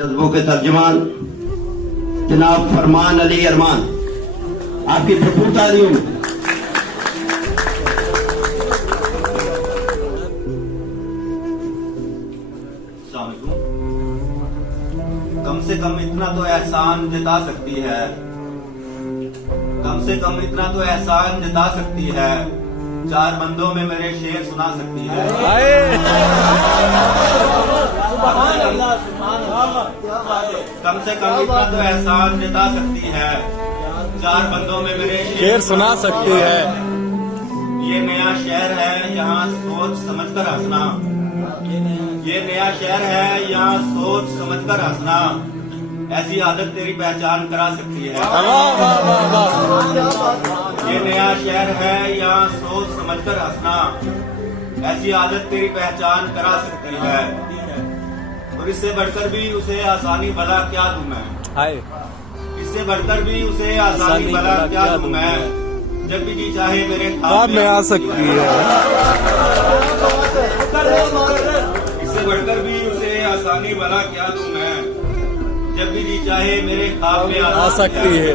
जज्बों के तर्जमान जनाब फरमान अली अरमान, आपकी भरपूर तालियों में। कम से कम इतना तो एहसान जता सकती है, कम से कम इतना तो एहसान जता सकती है, चार बंदों में मेरे शेर सुना सकती है। कम से कम इतना तो एहसान जता सकती है, चार बंदों में मेरे शेर सुना सकती है। ये नया शहर है यहाँ सोच समझ कर हंसना, ये नया शहर है यहाँ सोच समझ कर हंसना, ऐसी आदत तेरी पहचान करा सकती है। ये नया शहर है यहाँ सोच समझ कर हंसना, ऐसी आदत तेरी पहचान करा सकती है। और इससे बढ़कर भी उसे आसानी भला क्या दूं मैं, इससे बढ़कर भी उसे आसानी भला क्या दूं मैं, जब भी जी चाहे मेरे ख्वाब में आ सकती है। इससे बढ़कर भी उसे आसानी भला क्या दूं मैं, जब भी जी चाहे मेरे ख्वाब में आ सकती है।